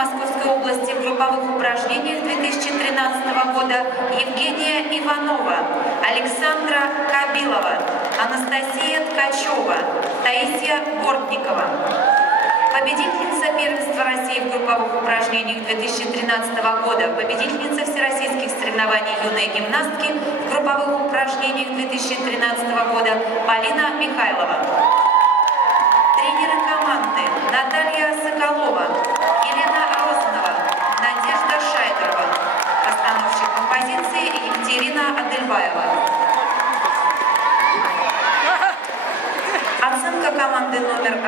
Московской области в групповых упражнениях 2013 года Евгения Иванова, Александра Кабилова, Анастасия Ткачева, Таисия Бортникова. Победительница первенства России в групповых упражнениях 2013 года, победительница всероссийских соревнований юной гимнастки в групповых упражнениях 2013 года Полина Михайлова. Тренеры команды Наталья Соколова, Елена Розанова, Надежда Шайдерова. Постановщик композиции Екатерина Адельбаева. Оценка команды номер 1.